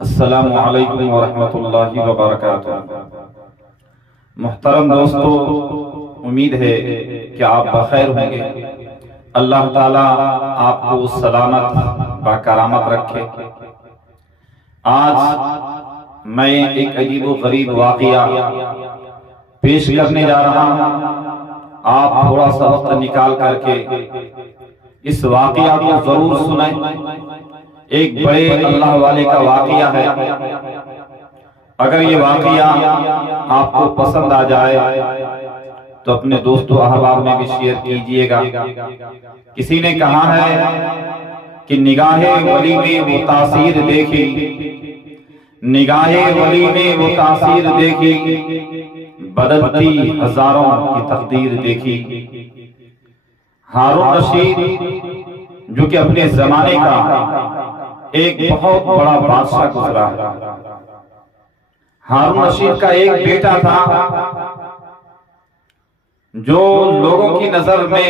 السلام علیکم ورحمۃ اللہ وبرکاتہ۔ محترم دوستو، امید ہے کہ آپ بخیر ہوں گے۔ اللہ تعالیٰ آپ کو سلامت باکرامت رکھے۔ آج میں ایک عجیب و غریب واقعہ پیش کرنے جا رہا ہوں۔ آپ تھوڑا سا وقت نکال کر کے اس واقعہ کو ضرور سنیں۔ ایک بڑے اللہ والے کا واقعہ ہے۔ اگر یہ واقعہ آپ کو پسند آ جائے تو اپنے دوست و احباب میں بھی شیئر کیجئے گا۔ کسی نے کہا ہے کہ نگاہ ولی میں وہ تاثیر دیکھی، نگاہ ولی میں وہ تاثیر دیکھی، بدلتی ہزاروں کی تقدیر دیکھی۔ ہارون رشید جو کہ اپنے زمانے کا ایک بہت بڑا بادشاہ گزرا ہے۔ ہارون رشید کا ایک بیٹا تھا جو لوگوں کی نظر میں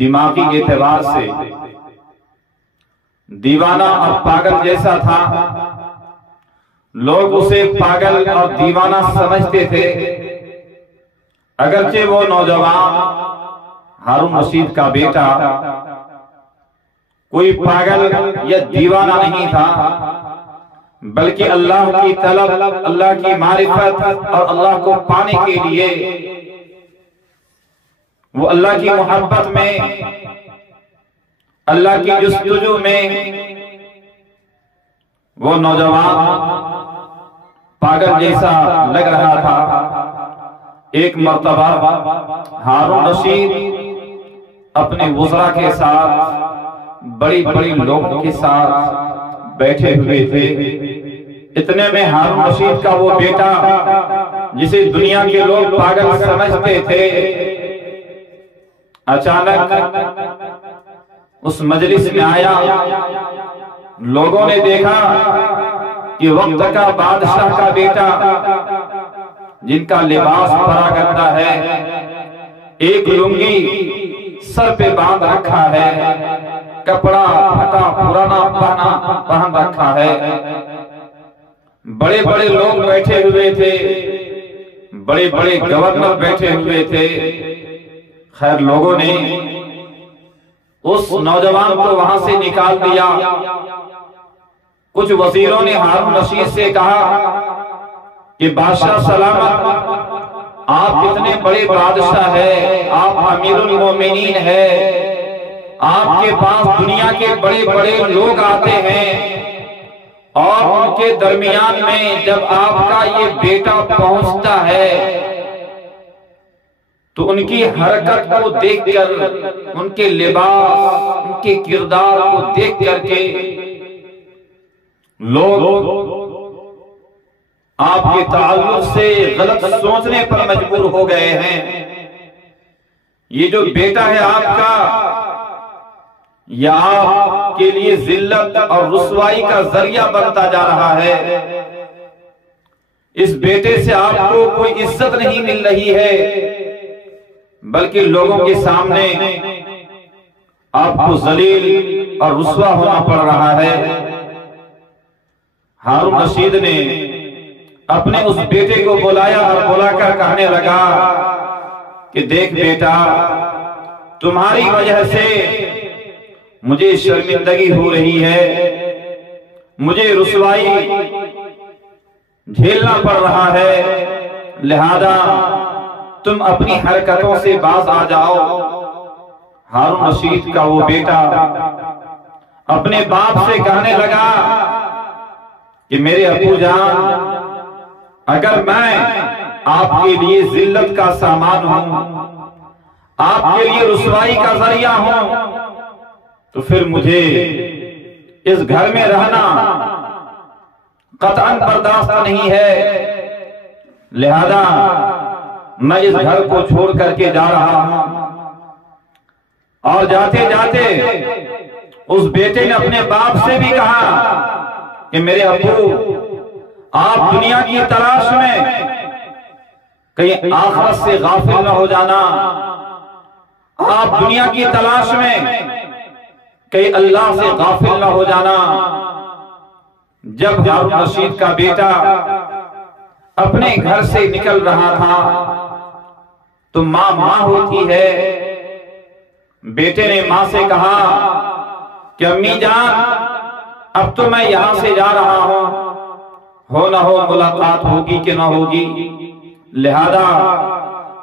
دماغی اعتبار سے دیوانہ اور پاگل جیسا تھا۔ لوگ اسے پاگل اور دیوانہ سمجھتے تھے، اگرچہ وہ نوجوان ہارون رشید کا بیٹا کوئی پاگل یا دیوانہ نہیں تھا، بلکہ اللہ کی طلب، اللہ کی معرفت اور اللہ کو پانے کے لیے وہ اللہ کی محبت میں، اللہ کی جستجو میں وہ نوجوان پاگل جیسا لگ رہا تھا۔ ایک مرتبہ ہارون رشید اپنے وزراء کے ساتھ، بڑی بڑی لوگوں کے ساتھ بیٹھے ہوئے تھے۔ اتنے میں ہارون رشید کا وہ بیٹا جسے دنیا کے لوگ پاگل سمجھتے تھے، اچانک اس مجلس میں آیا۔ لوگوں نے دیکھا کہ وقت کا بادشاہ کا بیٹا، جن کا لباس پرا گندہ ہے، ایک لنگی سر پہ باندھ رکھا ہے، کپڑا پھٹا پرانا پہن رکھا ہے۔ بڑے بڑے لوگ بیٹھے ہوئے تھے، بڑے بڑے گورنر بیٹھے ہوئے تھے۔ خیر، لوگوں نے اس نوجوان کو وہاں سے نکال دیا۔ کچھ وزیروں نے ہارون رشید سے کہا کہ بادشاہ سلامت، آپ اتنے بڑے بادشاہ ہیں، آپ امیر المومنین ہیں، آپ کے پاس دنیا کے بڑے بڑے لوگ آتے ہیں، اور ان کے درمیان میں جب آپ کا یہ بیٹا پہنچتا ہے تو ان کی حرکت کو دیکھ کر، ان کے لباس، ان کے کردار کو دیکھ کر کے لوگ آپ کے تعلق سے غلط سوچنے پر مجبور ہو گئے ہیں۔ یہ جو بیٹا ہے آپ کا، یا آپ کے لیے ذلت اور رسوائی کا ذریعہ بنتا جا رہا ہے۔ اس بیٹے سے آپ کو کوئی عزت نہیں مل رہی ہے، بلکہ لوگوں کے سامنے آپ کو ذلیل اور رسوا ہونا پڑ رہا ہے۔ ہارون رشید نے اپنے اس بیٹے کو بلایا اور بلا کر کہنے لگا کہ دیکھ بیٹا، تمہاری وجہ سے مجھے شرمندگی ہو رہی ہے، مجھے رسوائی جھیلنا پڑ رہا ہے، لہذا تم اپنی حرکتوں سے باز آ جاؤ۔ ہارون رشید کا وہ بیٹا اپنے باپ سے کہنے لگا کہ میرے ابو جان، اگر میں آپ کے لیے ذلت کا سامان ہوں، آپ کے لیے رسوائی کا ذریعہ ہوں، تو پھر مجھے اس گھر میں رہنا قطعاً برداشت نہیں ہے، لہذا میں اس گھر کو چھوڑ کر کے جا رہا ہوں۔ اور جاتے جاتے اس بیٹے نے اپنے باپ سے بھی کہا کہ میرے ابو، آپ دنیا کی تلاش میں کہیں آخرت سے غافل نہ ہو جانا، آپ دنیا کی تلاش میں کہیں اللہ سے غافل نہ ہو جانا۔ جب ہارون رشید کا بیٹا اپنے گھر سے نکل رہا تھا تو ماں ہوتی ہے، بیٹے نے ماں سے کہا کہ امی جان اب تو میں یہاں سے جا رہا ہوں، ہو نہ ہو ملاقات ہوگی کہ نہ ہوگی، لہذا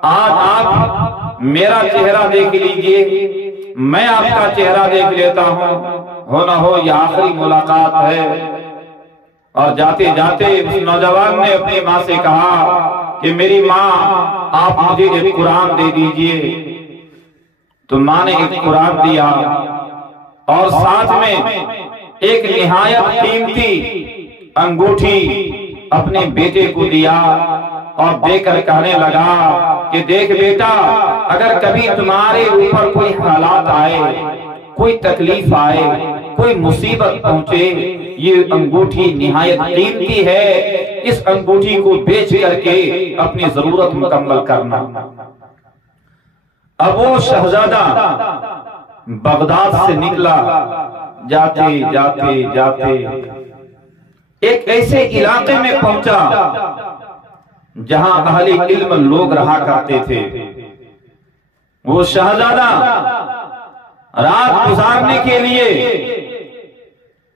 آج آپ میرا چہرہ دیکھ لیجئے، میں آپ کا چہرہ دیکھ لیتا ہوں، ہو نہ ہو یہ آخری ملاقات ہے۔ اور جاتے جاتے اس نوجوان نے اپنی ماں سے کہا کہ میری ماں آپ مجھے ایک قرآن دے دیجئے، تو ماں نے ایک قرآن دیا اور ساتھ میں ایک نہایت قیمتی انگوٹھی اپنے بیٹے کو دیا اور دے کر کہنے لگا کہ دیکھ بیٹا، اگر کبھی تمہارے اوپر کوئی حالات آئے، کوئی تکلیف آئے، کوئی مصیبت پہنچے، یہ انگوٹھی نہایت قیمتی ہے، اس انگوٹھی کو بیچ کر کے اپنی ضرورت مکمل کرنا۔ اب وہ شہزادہ بغداد سے نکلا، جاتے جاتے جاتے ایک ایسے علاقے میں پہنچا جہاں اہل علم لوگ رہا کرتے تھے۔ وہ شہزادہ رات گزارنے کے لیے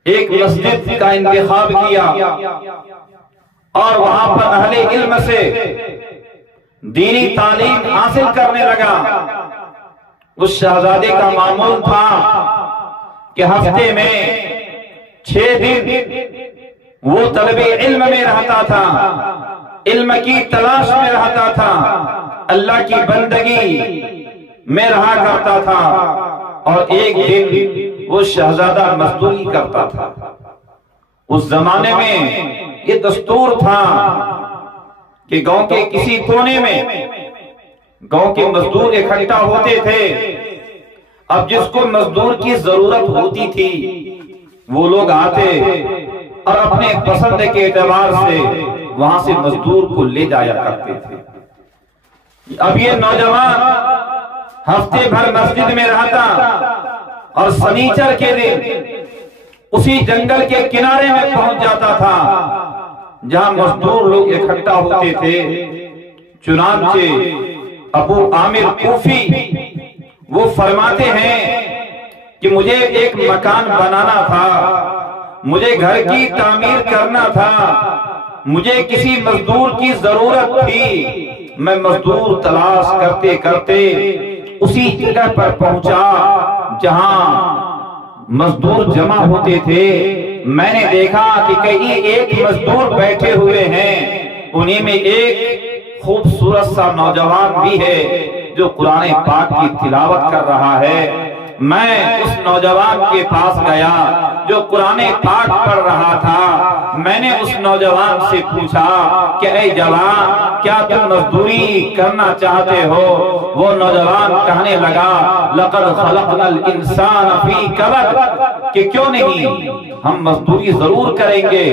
ایک مسجد کا انتخاب کیا اور وہاں پر اہل علم سے دینی تعلیم حاصل کرنے لگا۔ اس شہزادے کا معمول تھا کہ ہفتے میں 6 دن وہ طلب علم میں رہتا تھا، علم کی تلاش میں رہتا تھا، اللہ کی بندگی میں رہا کرتا تھا، اور ایک دن وہ شہزادہ مزدوری کرتا تھا۔ اس زمانے میں یہ دستور تھا کہ گاؤں کے کسی کونے میں گاؤں کے مزدور اکٹھا ہوتے تھے۔ اب جس کو مزدور کی ضرورت ہوتی تھی وہ لوگ آتے اور اپنے پسند کے اعتبار سے وہاں سے مزدور کو لے جایا کرتے تھے۔ اب یہ نوجوان ہفتے بھر مسجد میں رہتا اور سنیچر کے دن اسی جنگل کے کنارے میں پہنچ جاتا تھا جہاں مزدور لوگ اکٹھا ہوتے تھے۔ چنانچہ ابو عامر کوفی وہ فرماتے ہیں کہ مجھے ایک مکان بنانا تھا، مجھے گھر کی تعمیر کرنا تھا، مجھے کسی مزدور کی ضرورت تھی، میں مزدور تلاش کرتے کرتے اسی جگہ پر پہنچا جہاں مزدور جمع ہوتے تھے۔ میں نے دیکھا کہ کئی ایک مزدور بیٹھے ہوئے ہیں، انہی میں ایک خوبصورت سا نوجوان بھی ہے جو قرآن پاک کی تلاوت کر رہا ہے۔ میں اس نوجوان کے پاس گیا جو قرآن پاک پڑھ رہا تھا۔ میں نے اس نوجوان سے پوچھا کہ اے جوان، کیا تم مزدوری کرنا چاہتے ہو؟ وہ نوجوان کہنے لگا لَقَدْ خَلَقْنَا الْإِنسَانَ فِي كَبَدٍ، کہ کیوں نہیں، ہم مزدوری ضرور کریں گے۔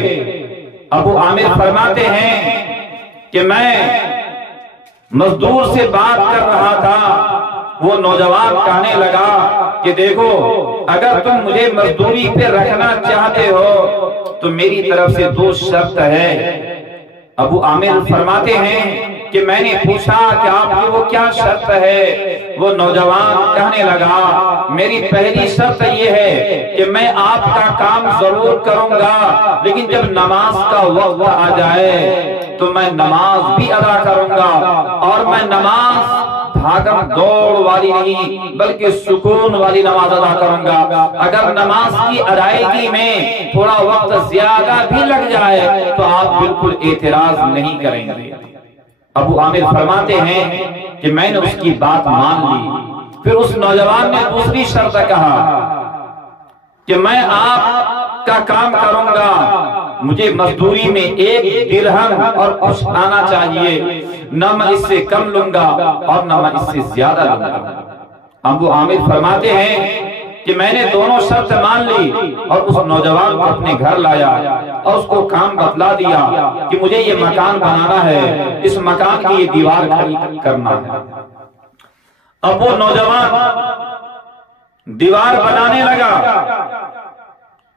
ابو عامر فرماتے ہیں کہ میں مزدور سے بات کر رہا تھا، وہ نوجوان کہنے لگا کہ دیکھو، اگر تم مجھے مزدوری پہ رکھنا چاہتے ہو تو میری طرف سے 2 شرط ہے۔ ابو عامر فرماتے ہیں کہ میں نے پوچھا کہ آپ کی وہ کیا شرط ہے؟ وہ نوجوان کہنے لگا میری پہلی شرط یہ ہے کہ میں آپ کا کام ضرور کروں گا، لیکن جب نماز کا وقت آ جائے تو میں نماز بھی ادا کروں گا، اور میں نماز بھاگم دوڑ والی نہیں بلکہ سکون والی نماز ادا کروں گا۔ اگر نماز کی ادائیگی میں تھوڑا وقت زیادہ بھی لگ جائے تو آپ بالکل اعتراض نہیں کریں گے۔ ابو عامر فرماتے ہیں کہ میں نے اس کی بات مان لی۔ پھر اس نوجوان نے دوسری شرط کہا کہ میں آپ کا کام کروں گا، مجھے مزدوری میں 1 درہم اور کچھ آنا چاہیے، نہ میں اس سے کم لوں گا اور نہ میں اس سے زیادہ لوں گا۔ ابو عامر فرماتے ہیں کہ میں نے دونوں شرط مان لی اور اس نوجوان کو اپنے گھر لایا اور اس کو کام بتلا دیا کہ مجھے یہ مکان بنانا ہے، اس مکان کی یہ دیوار کھڑی کرنا ہے۔ اب وہ نوجوان دیوار بنانے لگا،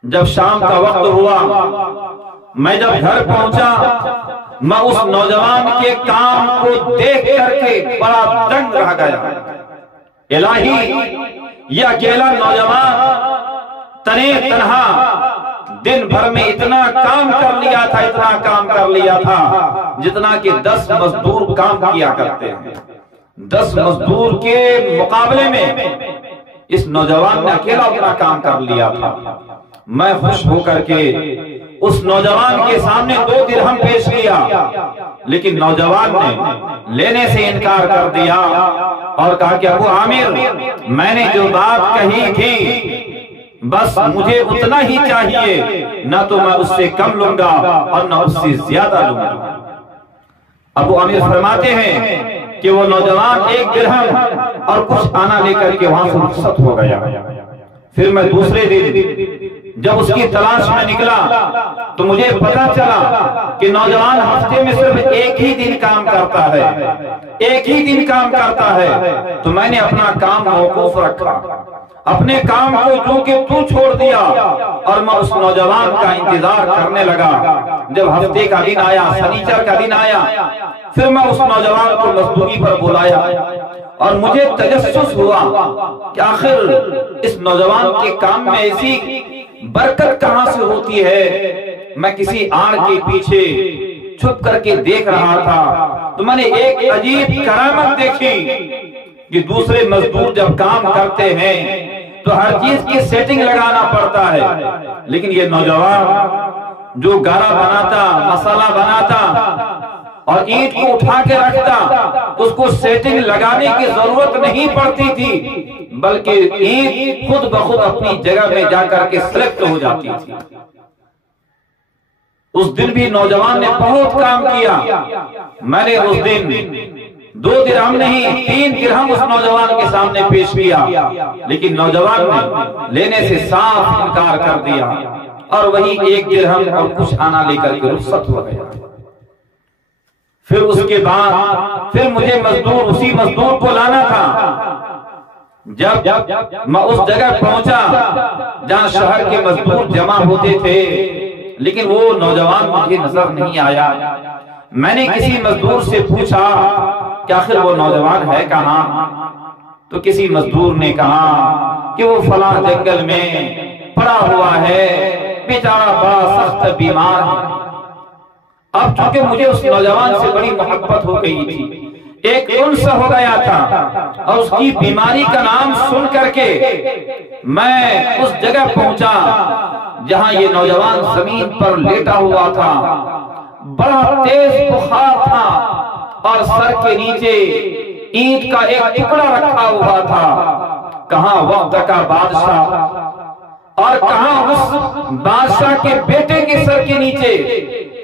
جب شام کا وقت ہوا، میں جب گھر پہنچا، میں اس نوجوان کے کام کو دیکھ کر کے بڑا دنگ رہ گیا۔ الہی، یہ اکیلا نوجوان تنے تنہا دن بھر میں اتنا کام کر لیا تھا جتنا کہ 10 مزدور کام کیا کرتے ہیں۔ 10 مزدور کے مقابلے میں اس نوجوان نے اکیلا اتنا کام کر لیا تھا۔ میں خوش ہو کر کے اس نوجوان کے سامنے 2 درہم پیش کیا، لیکن نوجوان نے لینے سے انکار کر دیا اور کہا کہ ابو عامر، میں نے جو بات کہی تھی بس مجھے اتنا ہی چاہیے، نہ تو میں اس سے کم لوں گا اور نہ اس سے زیادہ لوں گا۔ ابو عامر فرماتے ہیں کہ وہ نوجوان 1 درہم اور کچھ آنا لے کر کے وہاں سے رخصت ہو گیا۔ پھر میں دوسرے دن جب اس کی تلاش میں نکلا تو مجھے پتا چلا کہ نوجوان ہفتے میں صرف 1 ہی دن کام کرتا ہے۔ تو میں نے اپنا کام موقوف رکھا، اپنے کام کو جو کہ تو چھوڑ دیا، اور میں اس نوجوان کا انتظار کرنے لگا۔ جب ہفتے کا دن آیا، سنیچر کا دن آیا، پھر میں اس نوجوان کو مزدوری پر بلایا اور مجھے تجسس ہوا کہ آخر اس نوجوان کے کام میں ایسی برکت کہاں سے ہوتی ہے۔ میں کسی آڑ کے پیچھے چھپ کر کے دیکھ رہا تھا تو میں نے ایک عجیب کرامت دیکھی کہ دوسرے مزدور جب کام کرتے ہیں تو ہر چیز کی سیٹنگ لگانا پڑتا ہے، لیکن یہ نوجوان جو گارا بناتا، مسالہ بناتا اور اینٹ کو اٹھا کے رکھتا، اس کو سیٹنگ لگانے کی ضرورت نہیں پڑتی تھی، بلکہ اینٹ خود بخود اپنی جگہ میں جا کر کے سلیکٹ ہو جاتی تھی۔ اس دن بھی نوجوان نے بہت کام کیا۔ میں نے اس دن 2 درہم نہیں 3 درہم اس نوجوان کے سامنے پیش کیا، لیکن نوجوان نے لینے سے صاف انکار کر دیا اور وہی 1 درہم اور کچھ آنا لے کر کے رخصت ہو گیا۔ پھر اس کے بعد مجھے اسی مزدور کو لانا تھا۔ جب میں اس جگہ پہنچا جہاں شہر کے مزدور جمع ہوتے تھے، لیکن وہ نوجوان مجھے نظر نہیں آیا۔ میں نے کسی مزدور سے پوچھا کہ آخر وہ نوجوان ہے کہاں؟ تو کسی مزدور نے کہا کہ وہ فلاں جنگل میں پڑا ہوا ہے، بیچارہ بڑا سخت بیمار ہے۔ اب چونکہ مجھے اس نوجوان سے بڑی محبت ہو گئی تھی، ایک انس ہو گیا تھا، اور اس کی بیماری کا نام سن کر کے میں اس جگہ پہنچا جہاں یہ نوجوان زمین پر لیٹا ہوا تھا۔ بڑا تیز بخار تھا اور سر کے نیچے اینٹ کا ایک ٹکڑا رکھا ہوا تھا۔ کہاں وقت کا بادشاہ اور کہاں اس بادشاہ کے بیٹے کے سر کے نیچے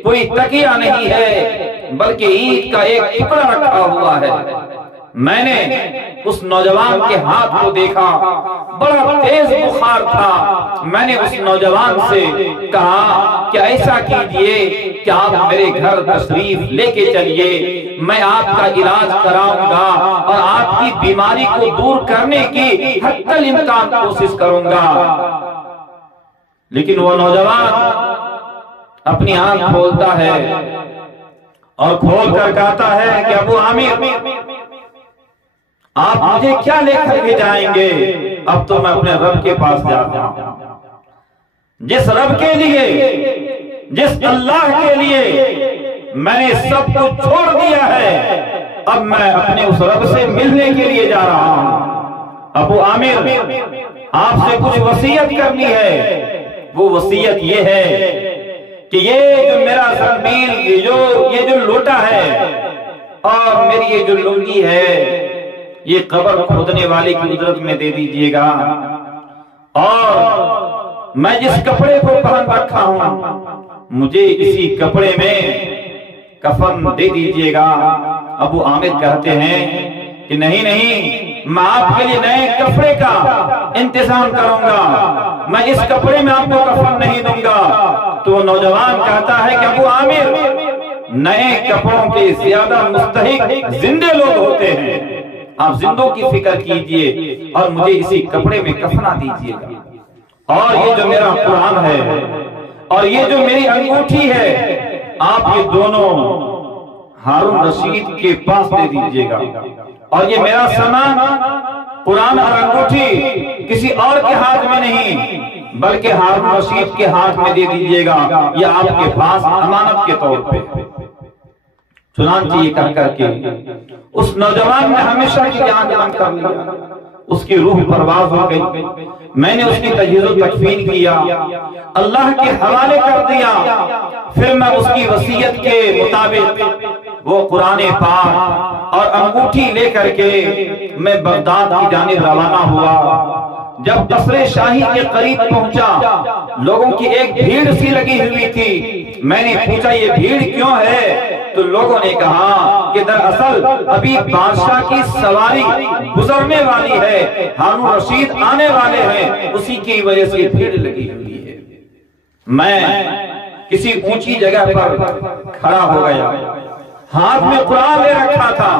کوئی تکیہ نہیں ہے، بلکہ اینٹ کا ایک ٹکڑا رکھا ہوا ہے۔ میں نے اس نوجوان کے ہاتھ کو دیکھا، بڑا تیز بخار تھا۔ میں نے اس نوجوان سے کہا کہ ایسا کیجئے کہ آپ میرے گھر تشریف لے کے چلیے، میں آپ کا علاج کراؤں گا اور آپ کی بیماری کو دور کرنے کی حتی الامکان کوشش کروں گا۔ لیکن وہ نوجوان اپنی آنکھ کھولتا ہے اور کھول کر کہتا ہے کہ ابو عامر، آپ مجھے کیا لے کر کے جائیں گے؟ اب تو میں اپنے رب کے پاس جاتا ہوں، جس رب کے لیے، جس اللہ کے لیے میں نے سب کچھ چھوڑ دیا ہے، اب میں اپنے اس رب سے ملنے کے لیے جا رہا ہوں۔ ابو عامر، آپ سے کچھ وصیت کرنی ہے۔ وہ وصیت یہ ہے کہ یہ جو میرا زنبیل، یہ جو لوٹا ہے اور میری یہ جو لنگی ہے، یہ قبر کھودنے والے کی اجرت میں دے دیجئے گا، اور میں جس کپڑے کو پہن رکھا ہوں مجھے اسی کپڑے میں کفن دے دیجئے گا۔ ابو عامر کہتے ہیں کہ نہیں، میں آپ کے لیے نئے کپڑے کا انتظام کروں گا، میں اس کپڑے میں آپ کو کفن نہیں دوں گا۔ تو وہ نوجوان کہتا ہے کہ ابو عامر، نئے کپڑوں کے زیادہ مستحق زندے لوگ ہوتے ہیں، آپ زندوں کی فکر کیجئے اور مجھے اسی کپڑے میں کفنا دیجئے گا۔ اور یہ جو میرا قرآن ہے اور یہ جو میری انگوٹھی ہے، آپ یہ دونوں ہارون رشید کے پاس دے دیجئے گا، اور یہ میرا سامان قرآن اور انگوٹھی کسی اور کے ہاتھ میں نہیں بلکہ ہارون رشید کے ہاتھ میں دے دیجئے گا، یہ آپ کے پاس امانت کے طور پہ۔ چنانچہ یہ کہہ کر کے اس نوجوان نے ہمیشہ کی آنکھ بند کر لیا، اس کی روح پرواز ہو گئی۔ میں نے اس کی تجہیز و تکفین کیا، اللہ کے حوالے کر دیا، پھر میں اس کی وصیت کے مطابق وہ قرآن پاک اور انگوٹھی لے کر کے میں بغداد کی جانب روانہ ہوا۔ جب قصر شاہی کے قریب پہنچا، لوگوں کی ایک بھیڑ سی لگی ہوئی تھی۔ میں نے پوچھا یہ بھیڑ کیوں ہے؟ تو لوگوں نے کہا کہ دراصل ابھی بادشاہ کی سواری گزرنے والی ہے، ہارون رشید آنے والے ہیں، اسی کی وجہ سے بھیڑ لگی ہوئی ہے۔ میں کسی اونچی جگہ پر کھڑا ہو گیا، ہاتھ میں قرآن لے رکھا تھا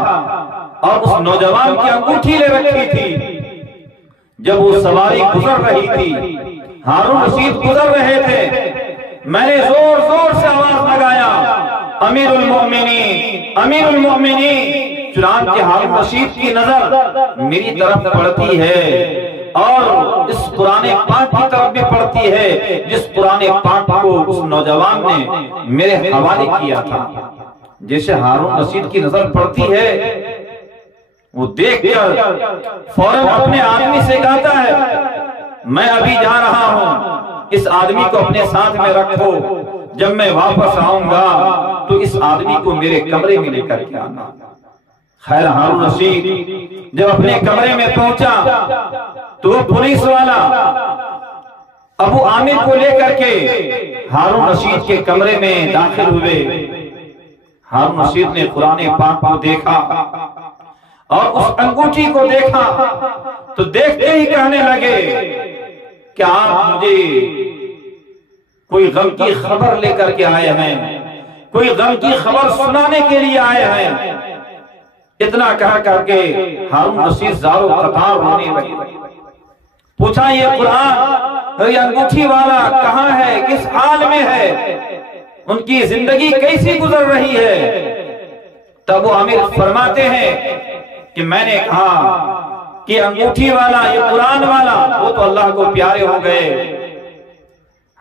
اور اس نوجوان کی انگوٹھی لے رکھی تھی۔ جب وہ سواری گزر رہی تھی، ہارون رشید گزر رہے تھے، میں نے زور زور سے آواز لگایا، امیر المؤمنین، امیر المؤمنین۔ چنانچہ ہارون رشید کی نظر میری طرف پڑتی ہے اور اس قرآن پاک کی طرف بھی پڑتی ہے جس قرآن پاک کو اس نوجوان نے میرے حوالے کیا تھا۔ جیسے ہارون رشید کی نظر پڑتی ہے، وہ دیکھ کر فوراً اپنے آدمی سے کہتا ہے، میں ابھی جا رہا ہوں، اس آدمی کو اپنے ساتھ میں رکھو، جب میں واپس آؤں گا تو اس آدمی کو میرے کمرے میں لے کر کے آنا۔ خیر ہارون رشید جب اپنے کمرے میں پہنچا تو وہ پولیس والا ابو عامر کو لے کر کے ہارون رشید کے کمرے میں داخل ہوئے۔ ہارون رشید نے قرآن پاک کو دیکھا اور اس انگوٹھی کو دیکھا تو دیکھتے ہی کہنے لگے کہ آپ مجھے کوئی غم کی خبر لے کر کے آئے ہیں، کوئی غم کی خبر سنانے کے لیے آئے ہیں۔ اتنا کہہ کر کے ہارون رشید زارو قطار رونے لگے۔ پوچھا یہ قرآن یہ انگوٹھی والا کہاں ہے، کس حال میں ہے، ان کی زندگی کیسی گزر رہی ہے؟ تب وہ عامر فرماتے ہیں کہ میں نے کہا کہ انگوٹھی والا یہ قرآن والا وہ تو اللہ کو پیارے ہو گئے۔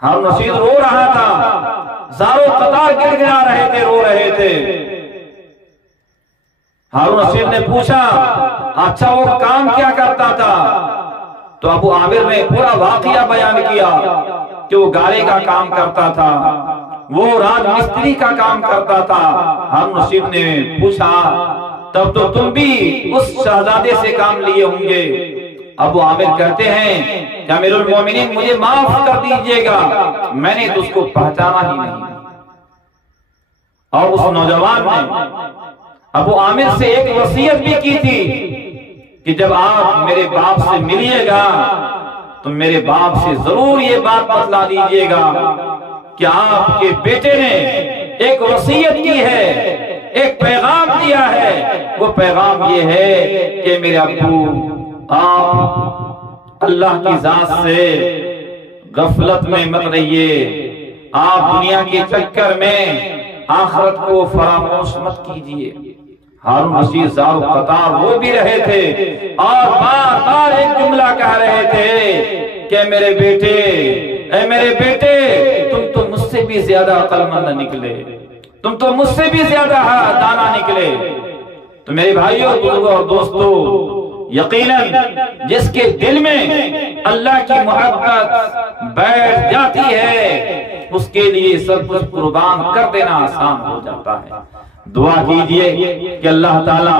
ہارون رشید رو رہا تھا، زارو قطار گر گرا رہے تھے، رو رہے تھے۔ ہارون رشید نے پوچھا اچھا وہ کام کیا کرتا تھا؟ تو ابو عامر نے پورا واقعہ بیان کیا کہ وہ گارے کا کام کرتا تھا، وہ راج مستری کا کام کرتا تھا۔ ہارون رشید نے پوچھا تب تو تم بھی اس شہزادے سے کام لیے ہوں گے؟ ابو عامر کہتے ہیں کہ امیر المومنین مجھے معاف کر دیجئے گا، میں نے تو اس کو پہچانا ہی نہیں۔ اور اس نوجوان نے ابو عامر سے ایک وصیت بھی کی تھی کہ جب آپ میرے باپ سے ملیے گا تو میرے باپ سے ضرور یہ بات بتلا دیجئے گا کہ آپ کے بیٹے نے ایک وصیت کی ہے، ایک پیغام دیا ہے، وہ پیغام یہ ہے کہ میرے ابو آپ اللہ کی ذات سے غفلت میں مت رہیے، آپ دنیا کے چکر میں آخرت کو فراموش مت کیجئے۔ ہارون رشید زارو قطار وہ بھی رہے تھے اور بار بار ایک جملہ کہہ رہے تھے کہ میرے بیٹے، اے میرے بیٹے، تم تو مجھ سے بھی زیادہ عقل مند نکلے، تم تو مجھ سے بھی زیادہ دانا نکلے۔ تو میرے بھائیوں، بزرگوں اور دوستو، یقیناً جس کے دل میں اللہ کی محبت بیٹھ جاتی ہے اس کے لیے سب کچھ قربان کر دینا آسان ہو جاتا ہے۔ دعا کیجئے کہ اللہ تعالی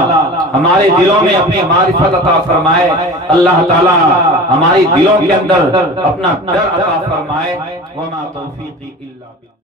ہمارے دلوں میں اپنی معرفت عطا فرمائے، اللہ تعالی ہماری دلوں کے اندر اپنا ڈر عطا فرمائے۔ وما توفیقی الا باللہ۔